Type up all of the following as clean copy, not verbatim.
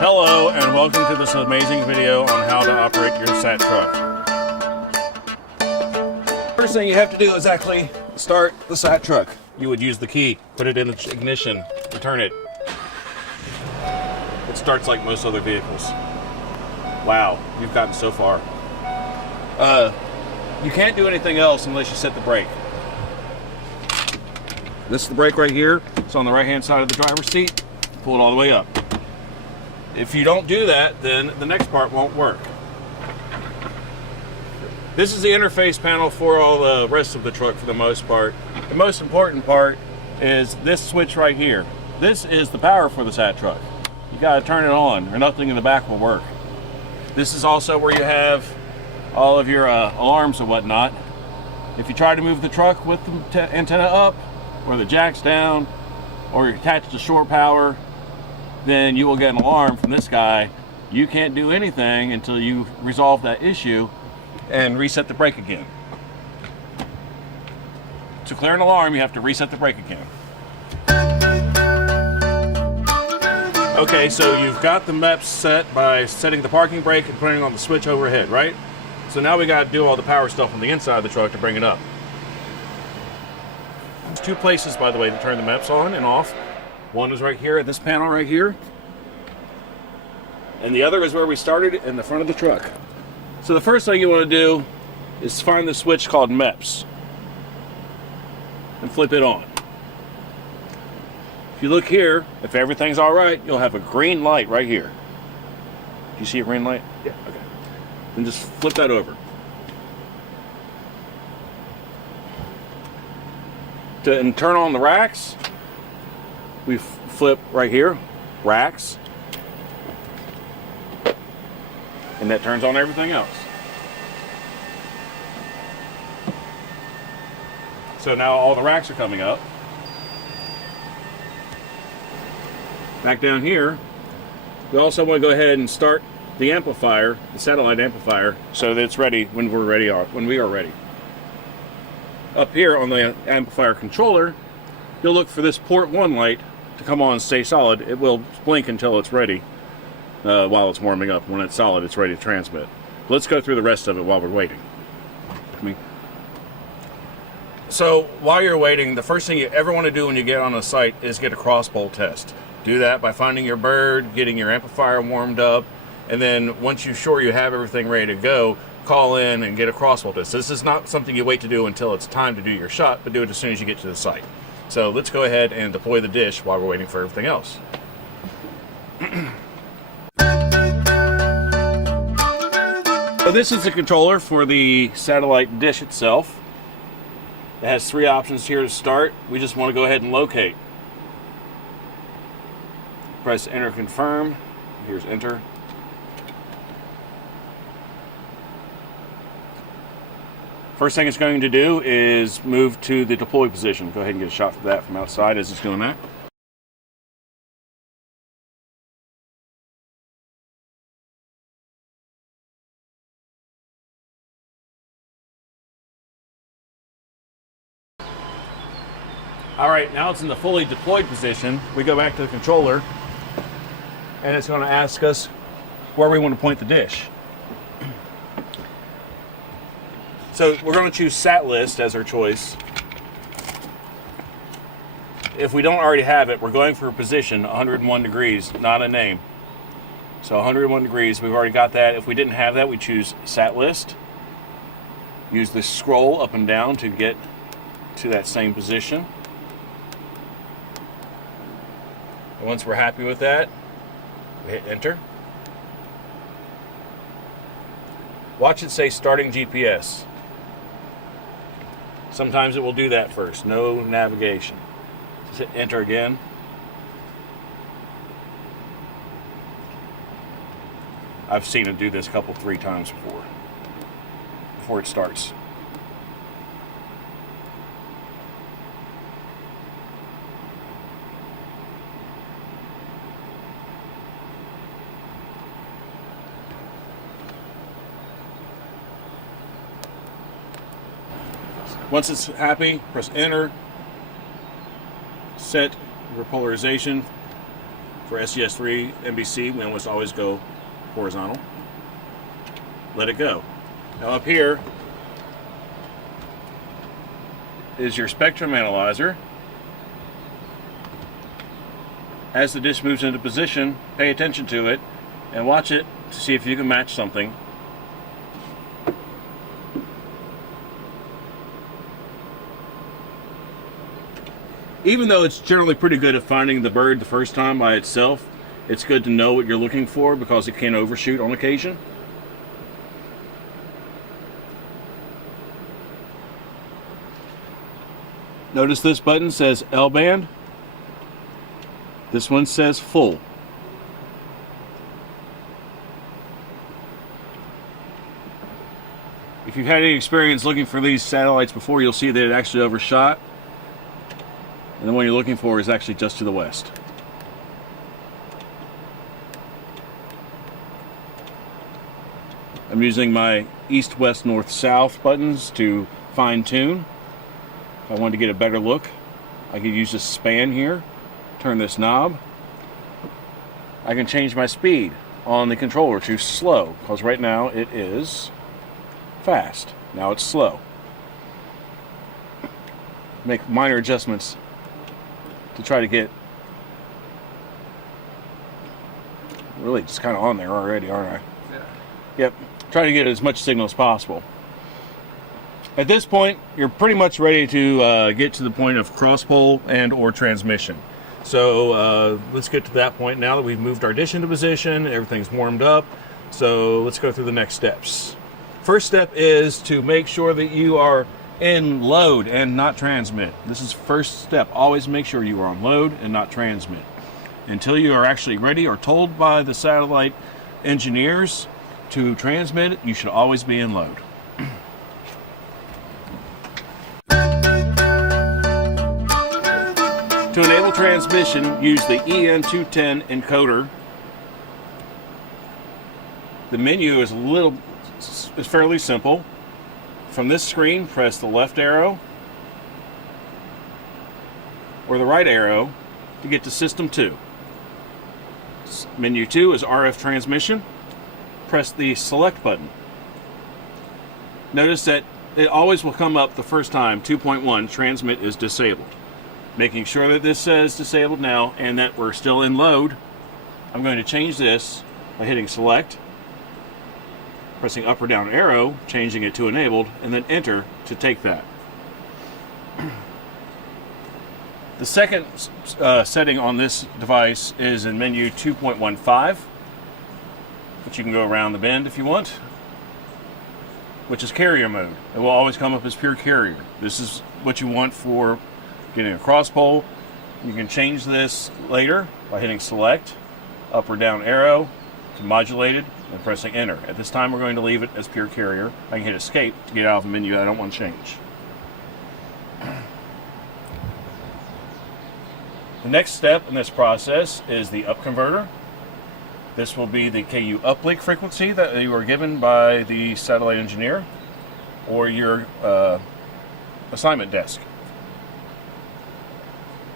Hello and welcome to this amazing video on how to operate your SAT truck. First thing you have to do is actually start the SAT truck. You would use the key, put it in its ignition, return it. It starts like most other vehicles. Wow, you've gotten so far. You can't do anything else unless you set the brake. This is the brake right here. It's on the right hand side of the driver's seat. Pull it all the way up. If you don't do that, then the next part won't work. This is the interface panel for all the rest of the truck for the most part. The most important part is this switch right here. This is the power for the SAT truck. You gotta turn it on or nothing in the back will work. This is also where you have all of your alarms and whatnot. If you try to move the truck with the antenna up, or the jack's down, or you're attached to shore power, then you will get an alarm from this guy. You can't do anything until you resolve that issue and reset the brake again. To clear an alarm, you have to reset the brake again. Okay, so you've got the MEPS set by setting the parking brake and putting on the switch overhead, right? So now we got to do all the power stuff on the inside of the truck to bring it up. There's two places, by the way, to turn the MEPS on and off. One is right here at this panel right here. And the other is where we started in the front of the truck. So the first thing you want to do is find the switch called MEPS and flip it on. If you look here, if everything's all right, you'll have a green light right here. Do you see a green light? Yeah, okay. Then just flip that over. And turn on the racks, we flip right here, racks, and that turns on everything else. So now all the racks are coming up. Back down here, we also want to go ahead and start the amplifier, the satellite amplifier, so that it's ready when we are ready. Up here on the amplifier controller, you'll look for this port 1 light to come on and stay solid. It will blink until it's ready while it's warming up. When it's solid, it's ready to transmit. Let's go through the rest of it while we're waiting. So while you're waiting, the first thing you ever want to do when you get on a site is get a cross-bolt test. Do that by finding your bird, getting your amplifier warmed up, and then once you're sure you have everything ready to go, call in and get a cross-bolt test. This is not something you wait to do until it's time to do your shot, but do it as soon as you get to the site. So let's go ahead and deploy the dish while we're waiting for everything else. So this is the controller for the satellite dish itself. It has 3 options here to start. We just want to go ahead and locate. Press enter confirm. Here's enter. First thing it's going to do is move to the deploy position. Go ahead and get a shot for that from outside as it's doing that. All right, now it's in the fully deployed position. We go back to the controller and it's going to ask us where we want to point the dish. So we're going to choose SAT list as our choice. If we don't already have it, we're going for a position, 101 degrees, not a name. So 101 degrees, we've already got that. If we didn't have that, we choose SAT list. Use the scroll up and down to get to that same position. And once we're happy with that, we hit enter. Watch it say starting GPS. Sometimes it will do that first, no navigation. Just hit enter again. I've seen it do this a couple, 3 times before it starts. Once it's happy, press enter, set your polarization For SES3 NBC, we almost always go horizontal. Let it go. Now up here is your spectrum analyzer. As the dish moves into position, pay attention to it and watch it to see if you can match something. Even though it's generally pretty good at finding the bird the first time by itself, it's good to know what you're looking for because it can overshoot on occasion. Notice this button says L-band. This one says full. If you've had any experience looking for these satellites before, you'll see that it actually overshot. And the one you're looking for is actually just to the west. I'm using my east, west, north, south buttons to fine tune. If I wanted to get a better look, I could use this span here, turn this knob. I can change my speed on the controller to slow, because right now it is fast. Now it's slow. Make minor adjustments to try to get, really just kind of on there already, aren't I? Yeah. Yep. Try to get as much signal as possible. At this point, you're pretty much ready to get to the point of cross-pole and or transmission. So let's get to that point now that we've moved our dish into position, everything's warmed up. So let's go through the next steps. First step is to make sure that you are in load and not transmit. This is first step. Always make sure you are on load and not transmit. Until you are actually ready or told by the satellite engineers to transmit, you should always be in load. To enable transmission, use the EN210 encoder. The menu is fairly simple. From this screen, press the left arrow or the right arrow to get to System 2. Menu 2 is RF transmission. Press the select button. Notice that it always will come up the first time, 2.1, transmit is disabled. Making sure that this says disabled now and that we're still in load, I'm going to change this by hitting select, pressing up or down arrow, changing it to enabled, and then enter to take that. The second setting on this device is in menu 2.15, but you can go around the bend if you want, which is carrier mode. It will always come up as pure carrier. This is what you want for getting a cross pole. You can change this later by hitting select, up or down arrow to modulated, and pressing enter. At this time we're going to leave it as pure carrier. I can hit escape to get out of the menu I don't want to change. The next step in this process is the up converter. This will be the KU uplink frequency that you were given by the satellite engineer or your assignment desk.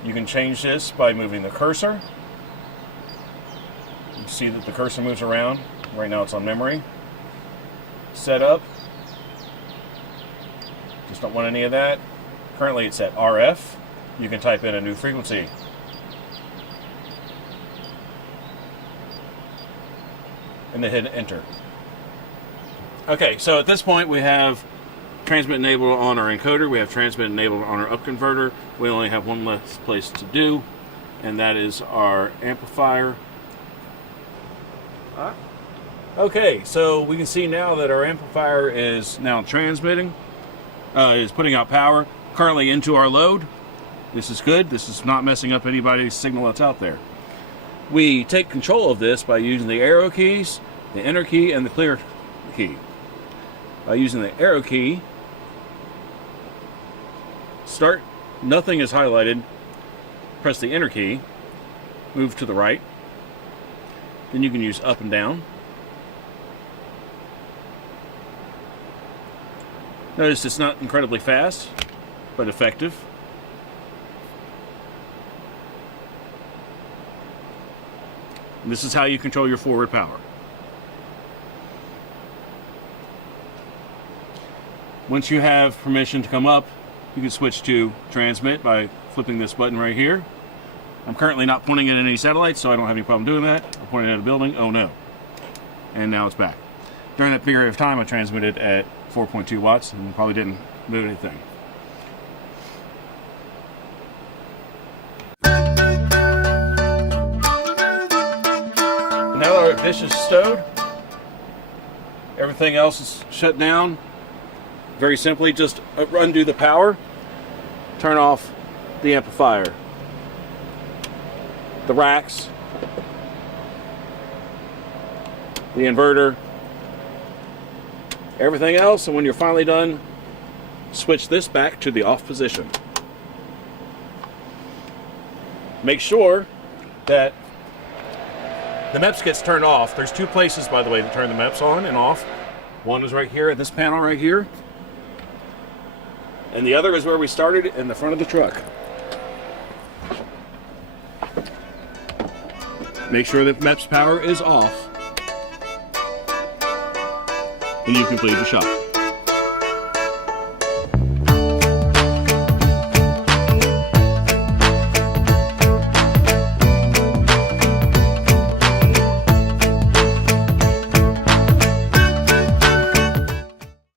You can change this by moving the cursor. You see that the cursor moves around. Right now it's on memory. Setup. Just don't want any of that. Currently it's at RF. You can type in a new frequency. And then hit enter. Okay, so at this point we have transmit enabled on our encoder, we have transmit enabled on our up converter. We only have one less place to do, and that is our amplifier. Okay, so we can see now that our amplifier is now transmitting, is putting out power currently into our load. This is good. This is not messing up anybody's signal that's out there. We take control of this by using the arrow keys, the enter key, and the clear key. By using the arrow key, start, nothing is highlighted, press the enter key, move to the right, then you can use up and down. Notice it's not incredibly fast, but effective. And this is how you control your forward power. Once you have permission to come up, you can switch to transmit by flipping this button right here. I'm currently not pointing at any satellites, so I don't have any problem doing that. I'm pointing at a building. Oh no. And now it's back. During that period of time, I transmitted at 4.2 watts and probably didn't move anything. Now that our dish is stowed, everything else is shut down. Very simply, just undo the power, turn off the amplifier, the racks, the inverter, everything else, and when you're finally done, switch this back to the off position. Make sure that the MEPS gets turned off. There's two places, by the way, to turn the MEPS on and off. One is right here at this panel right here, and the other is where we started in the front of the truck. Make sure that MEPS power is off, and you complete the shot.